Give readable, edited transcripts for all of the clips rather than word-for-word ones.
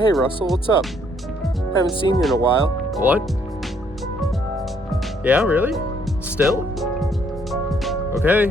Hey Russell, what's up? Haven't seen you in a while. What? Yeah, really? Still? Okay.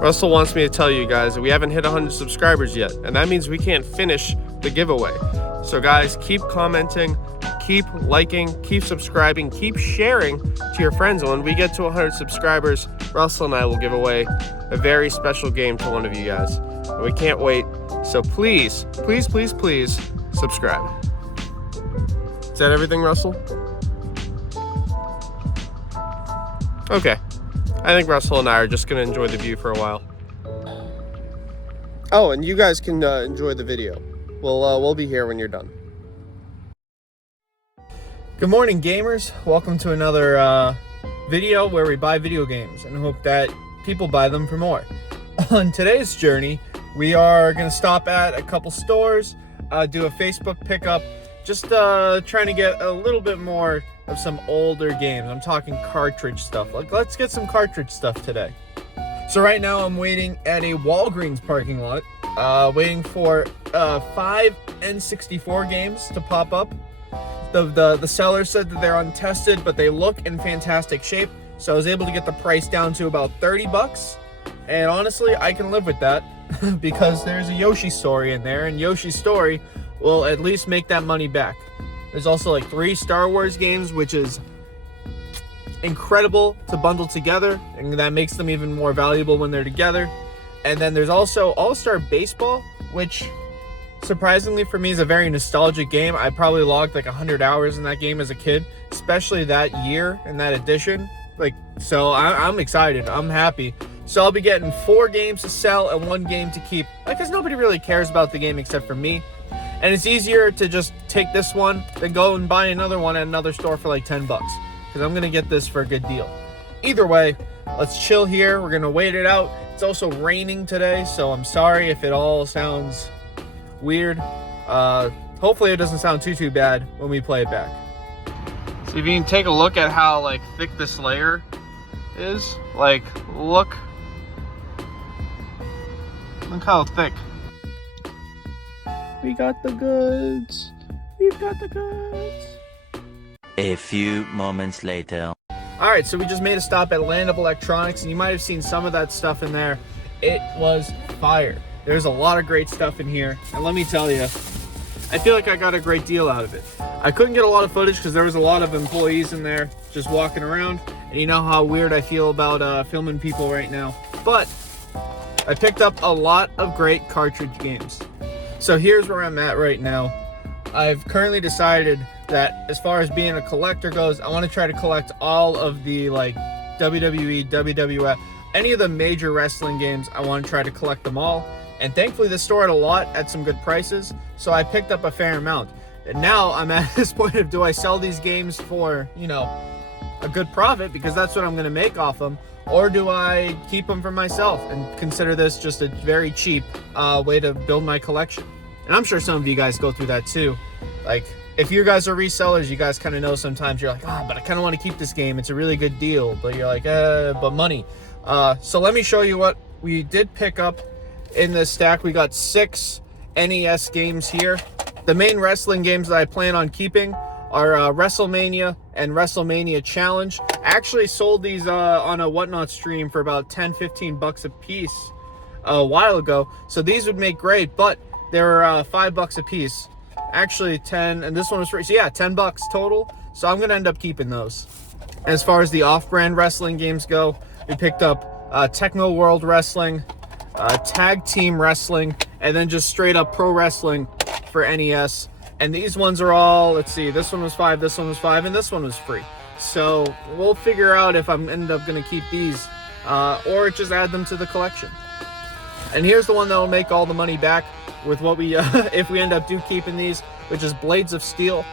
Russell wants me to tell you guys that we haven't hit 100 subscribers yet, and that means we can't finish the giveaway. So guys, keep commenting, keep liking, keep subscribing, keep sharing to your friends. And when we get to 100 subscribers, Russell and I will give away a very special game to one of you guys. And we can't wait. So please, please, please, please subscribe. Is that everything, Russell? Okay. I think Russell and I are just going to enjoy the view for a while. Oh, and you guys can enjoy the video. We'll be here when you're done. Good morning, gamers. Welcome to another video where we buy video games and hope that people buy them for more. On today's journey, we are going to stop at a couple stores, do a Facebook pickup, just trying to get a little bit more of some older games. I'm talking cartridge stuff. Like, let's get some cartridge stuff today. So right now I'm waiting at a Walgreens parking lot, waiting for 5 N64 games to pop up. The seller said that they're untested, but they look in fantastic shape. So I was able to get the price down to about 30 bucks. And honestly, I can live with that because there's a Yoshi story in there, and Yoshi's story will at least make that money back. There's also like 3 Star Wars games, which is incredible to bundle together, and that makes them even more valuable when they're together. And then there's also All-Star Baseball, which surprisingly for me is a very nostalgic game. I probably logged like 100 hours in that game as a kid, especially that year and that edition. So I'm excited. I'm happy. So I'll be getting 4 games to sell and 1 game to keep, because nobody really cares about the game except for me. And it's easier to just take this one than go and buy another one at another store for like 10 bucks. Because I'm going to get this for a good deal. Either way, let's chill here. We're going to wait it out. It's also raining today, so I'm sorry if it all sounds weird. Hopefully it doesn't sound too bad when we play it back. So if you can take a look at how like thick this layer is, like look how thick. We got the goods. We've got the goods. A few moments later. Alright, so we just made a stop at Land of Electronics, and you might have seen some of that stuff in there. It was fire. There's a lot of great stuff in here, and let me tell you, I feel like I got a great deal out of it. I couldn't get a lot of footage because there was a lot of employees in there just walking around, and you know how weird I feel about filming people right now. But I picked up a lot of great cartridge games. So here's where I'm at right now. I've currently decided that as far as being a collector goes, I want to try to collect all of the like WWE, WWF, any of the major wrestling games. I want to try to collect them all. And thankfully this store had a lot at some good prices, so I picked up a fair amount. And now I'm at this point of, do I sell these games for, you know, a good profit, because that's what I'm going to make off them, or do I keep them for myself and consider this just a very cheap way to build my collection? And I'm sure some of you guys go through that too. Like, if you guys are resellers, you guys kind of know sometimes you're like, but I kind of want to keep this game. It's a really good deal. But you're like, but money. So let me show you what we did pick up in this stack. We got 6 NES games here. The main wrestling games that I plan on keeping are WrestleMania and WrestleMania Challenge. I actually sold these on a Whatnot stream for about 10-15 bucks a piece a while ago. So these would make great, but they were 5 bucks a piece. Actually 10, and this one was free. So yeah, 10 bucks total. So I'm gonna end up keeping those. As far as the off-brand wrestling games go, we picked up Techno World Wrestling, Tag Team Wrestling, and then just straight up Pro Wrestling for NES. And these ones are all, let's see, this one was 5, this one was 5, and this one was free. So we'll figure out if I'm end up gonna keep these or just add them to the collection. And here's the one that will make all the money back with what we if we end up keeping these, which is Blades of Steel.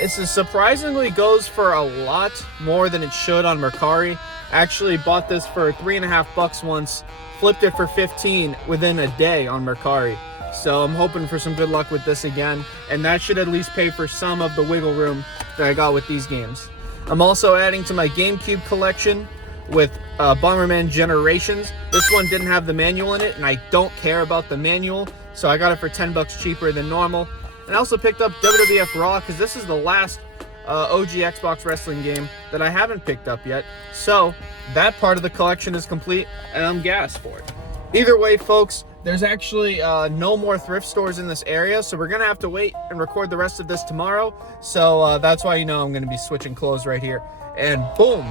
This is surprisingly goes for a lot more than it should on Mercari. Actually bought this for 3.5 bucks once, flipped it for 15 within a day on Mercari. So I'm hoping for some good luck with this again, and that should at least pay for some of the wiggle room that I got with these games. I'm also adding to my GameCube collection with Bomberman Generations. This one didn't have the manual in it, and I don't care about the manual, so I got it for 10 bucks cheaper than normal. And I also picked up WWF Raw because this is the last OG Xbox wrestling game that I haven't picked up yet. So that part of the collection is complete, and I'm gassed for it. Either way, folks, there's actually no more thrift stores in this area, so we're gonna have to wait and record the rest of this tomorrow. So that's why, you know, I'm gonna be switching clothes right here. And boom.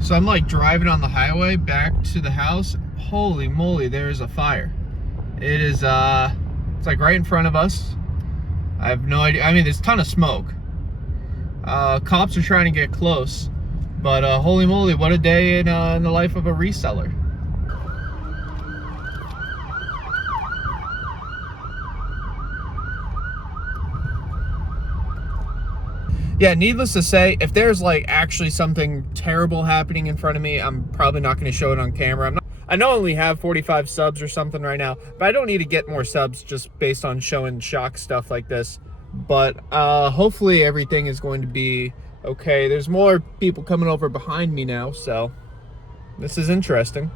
So I'm like driving on the highway back to the house. Holy moly, there's a fire. It is, it's like right in front of us. I have no idea. I mean, there's a ton of smoke. Cops are trying to get close, but holy moly, what a day in the life of a reseller. Yeah, needless to say, if there's like actually something terrible happening in front of me, I'm probably not going to show it on camera. I know I only have 45 subs or something right now, but I don't need to get more subs just based on showing shock stuff like this. But hopefully everything is going to be okay. There's more people coming over behind me now, so this is interesting.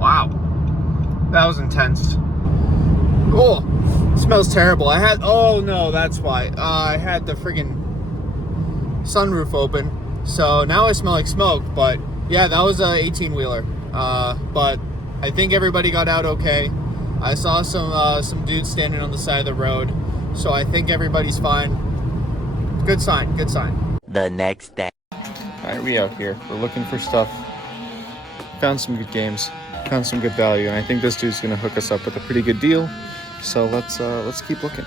Wow, that was intense. Oh, it smells terrible. Oh no, that's why. I had the friggin' sunroof open, so now I smell like smoke. But yeah, that was a 18-wheeler. But I think everybody got out okay. I saw some dudes standing on the side of the road, so I think everybody's fine. Good sign, good sign. The next day. All right, we out here. We're looking for stuff. Found some good games. Found some good value, and I think this dude's gonna hook us up with a pretty good deal. So let's keep looking.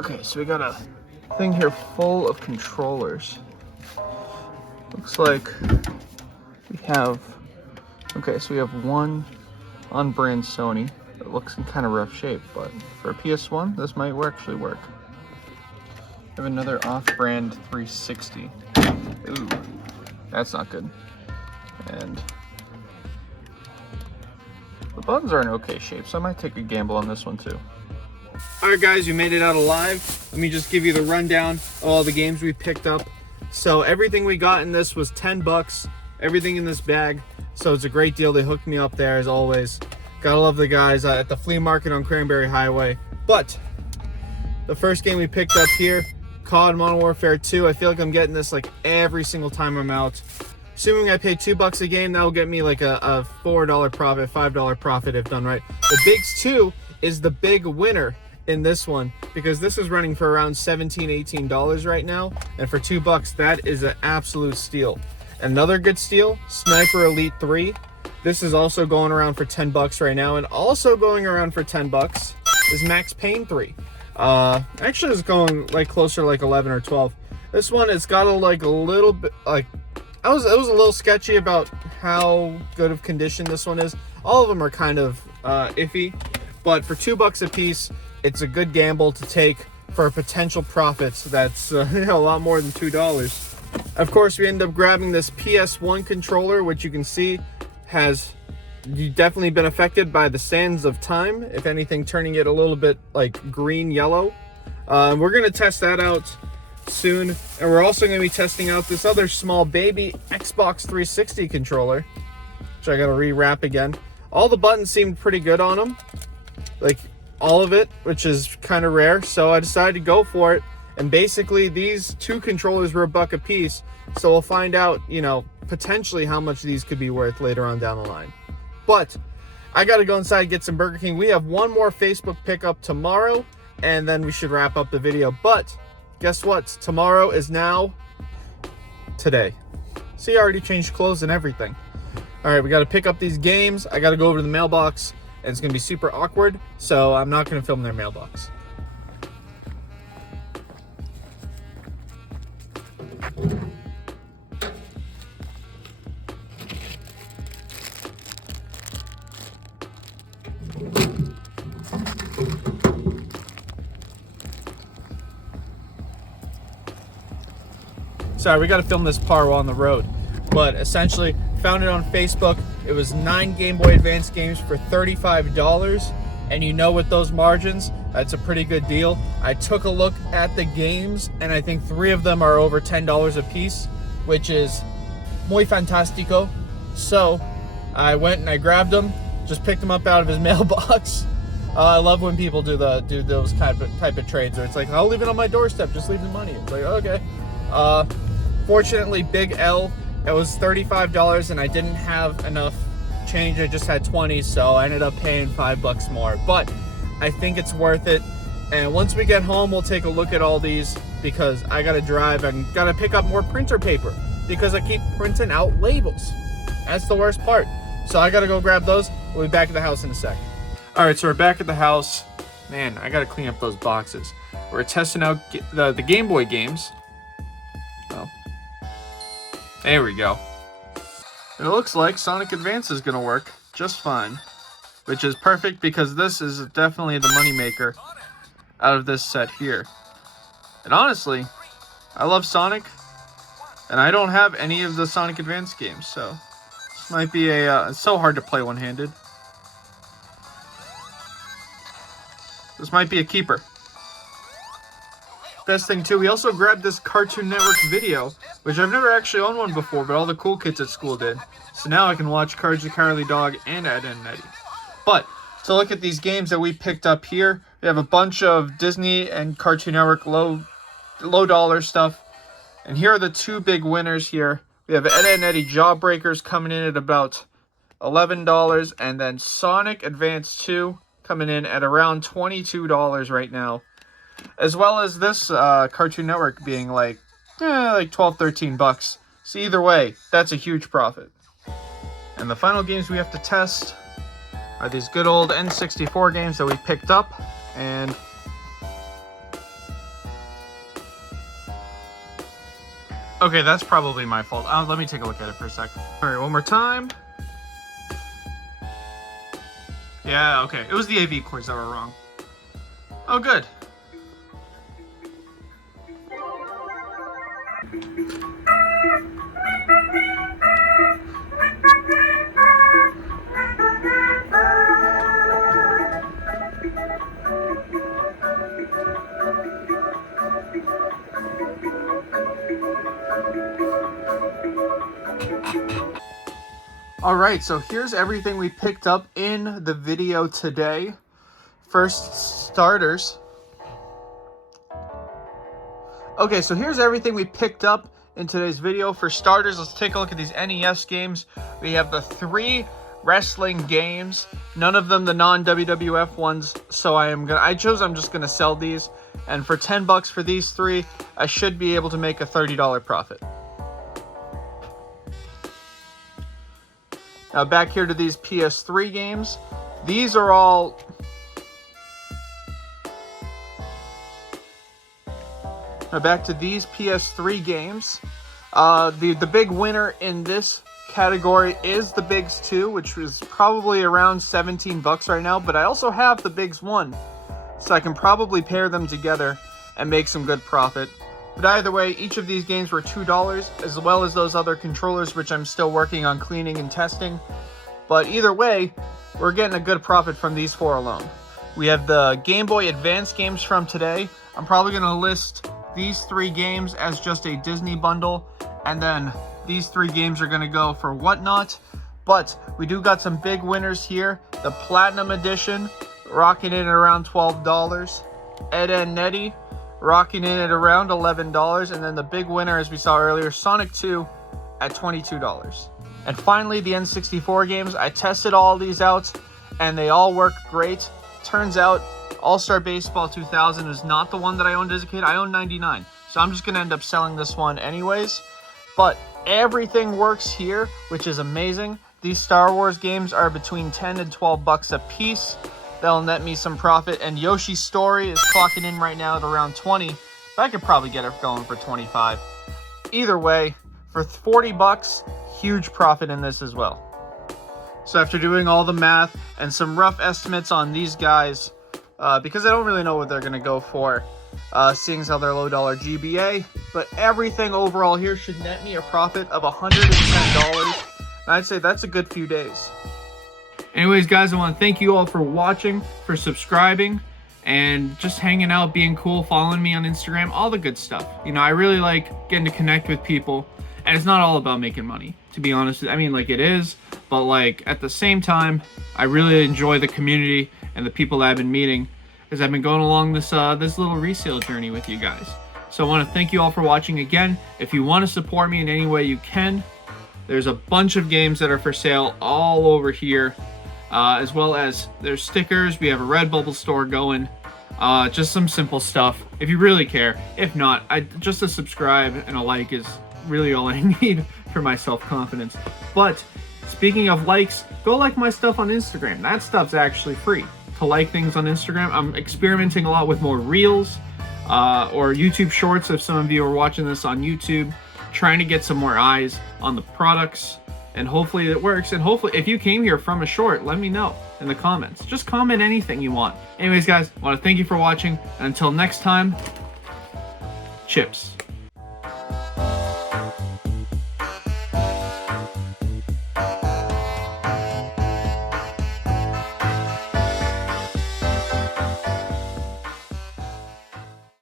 Okay, so we got a thing here full of controllers. Looks like we have, okay, so we have one on brand Sony. It looks in kind of rough shape, but for a PS1, this might actually work. We have another off-brand 360. Ooh, that's not good. And the buttons are in okay shape, so I might take a gamble on this one too. Alright guys, we made it out alive. Let me just give you the rundown of all the games we picked up. So everything we got in this was 10 bucks. Everything in this bag. So it's a great deal. They hooked me up there as always. Gotta love the guys at the flea market on Cranberry Highway. But the first game we picked up here, COD Modern Warfare 2. I feel like I'm getting this like every single time I'm out. Assuming I pay $2 a game, that will get me like a $4 profit, $5 profit if done right. The Bigs 2 is the big winner in this one because this is running for around $17, $18 right now. And for $2, that is an absolute steal. Another good steal, Sniper Elite 3. This is also going around for 10 bucks right now, and also going around for 10 bucks is Max Payne 3. Actually it's going like closer to like 11 or 12. This one, it's got a little bit like, it was a little sketchy about how good of condition this one is. All of them are kind of iffy, but for $2 a piece, it's a good gamble to take for a potential profit that's a lot more than $2. Of course, we end up grabbing this PS1 controller, which you can see has definitely been affected by the sands of time, if anything, turning it a little bit like green yellow. We're going to test that out soon, and we're also going to be testing out this other small baby Xbox 360 controller, which I got to rewrap again. All the buttons seemed pretty good on them, like all of it, which is kind of rare, so I decided to go for it. And basically these two controllers were $1 a piece, so we'll find out, you know, potentially how much these could be worth later on down the line. But I gotta go inside and get some Burger King. We have one more Facebook pickup tomorrow, and then we should wrap up the video. But guess what? Tomorrow is now today. See, I already changed clothes and everything. All right, we gotta pick up these games. I gotta go over to the mailbox, and it's gonna be super awkward, so I'm not gonna film their mailbox. Sorry, we got to film this part while on the road. But essentially, found it on Facebook. It was 9 Game Boy Advance games for $35. And you know, with those margins, that's a pretty good deal. I took a look at the games, and I think 3 of them are over $10 a piece, which is muy fantástico. So I went and I grabbed them, just picked them up out of his mailbox. I love when people do those type of trades where it's like, I'll leave it on my doorstep, just leave the money. It's like, okay. Fortunately, Big L, it was $35 and I didn't have enough change. I just had 20, so I ended up paying $5 more. But I think it's worth it. And once we get home, we'll take a look at all these because I gotta drive and gotta pick up more printer paper because I keep printing out labels. That's the worst part. So I gotta go grab those. We'll be back at the house in a second. All right, so we're back at the house. Man, I gotta clean up those boxes. We're testing out the Game Boy games. Oh, there we go. It looks like Sonic Advance is gonna work just fine, which is perfect because this is definitely the moneymaker out of this set here. And honestly, I love Sonic, and I don't have any of the Sonic Advance games, so this might be it's so hard to play one-handed. This might be a keeper. Best thing too, we also grabbed this Cartoon Network video, which I've never actually owned one before, but all the cool kids at school did. So now I can watch Courage the Cowardly Dog and Ed, Edd n Eddy. But to look at these games that we picked up here, we have a bunch of Disney and Cartoon Network low dollar stuff. And here are the 2 big winners here. We have Ed, Edd n Eddy Jawbreakers coming in at about $11, and then Sonic Advance 2 coming in at around $22 right now. As well as this Cartoon Network being like 12, 13 bucks. So either way, that's a huge profit. And the final games we have to test are these good old N64 games that we picked up. And okay, that's probably my fault. Let me take a look at it for a sec. All right, one more time. Yeah, okay. It was the AV cords that were wrong. Oh, good. Alright, so here's everything we picked up in the video today. First, starters. Okay, so here's everything we picked up in today's video. For starters, let's take a look at these NES games. We have the 3 wrestling games, none of them the non-WWF ones, so I'm just gonna sell these. And for $10 for these 3, I should be able to make a $30 profit. Now back here to these PS3 games. These are all... Now back to these PS3 games. The big winner in this category is the Bigs 2, which was probably around 17 bucks right now, but I also have the Bigs 1, so I can probably pair them together and make some good profit. But either way, each of these games were $2, as well as those other controllers, which I'm still working on cleaning and testing. But either way, we're getting a good profit from these 4 alone. We have the Game Boy Advance games from today. I'm probably going to list these 3 games as just a Disney bundle, and then these 3 games are going to go for whatnot. But we do got some big winners here. The Platinum Edition, rocking in at around $12. Ed, Edd n Eddy, rocking in at around $11. And then the big winner, as we saw earlier, Sonic 2 at $22. And finally, the N64 games. I tested all these out, and they all work great. Turns out, All-Star Baseball 2000 is not the one that I owned as a kid. I owned 99. So I'm just going to end up selling this one anyways. But everything works here, which is amazing. These Star Wars games are between 10 and 12 bucks a piece. That'll net me some profit. And Yoshi's Story is clocking in right now at around 20. But I could probably get it going for 25. Either way, for 40 bucks, huge profit in this as well. So after doing all the math and some rough estimates on these guys, because I don't really know what they're going to go for, seeing as how they're low dollar GBA. But everything overall here should net me a profit of $110. And I'd say that's a good few days. Anyways, guys, I want to thank you all for watching, for subscribing, and just hanging out, being cool, following me on Instagram, all the good stuff. You know, I really like getting to connect with people, and it's not all about making money, to be honest. I mean, like, it is, but like at the same time, I really enjoy the community and the people that I've been meeting as I've been going along this this little resale journey with you guys. So I want to thank you all for watching again. If you want to support me in any way you can, there's a bunch of games that are for sale all over here. As well as there's stickers. We have a Redbubble store going. Just some simple stuff if you really care. If not, just a subscribe and a like is really all I need for my self-confidence. But speaking of likes, go like my stuff on Instagram. That stuff's actually free to like things on Instagram. I'm experimenting a lot with more reels or YouTube shorts if some of you are watching this on YouTube, trying to get some more eyes on the products. And hopefully it works. And hopefully if you came here from a short, let me know in the comments. Just comment anything you want. Anyways, guys, I want to thank you for watching. And until next time, chips.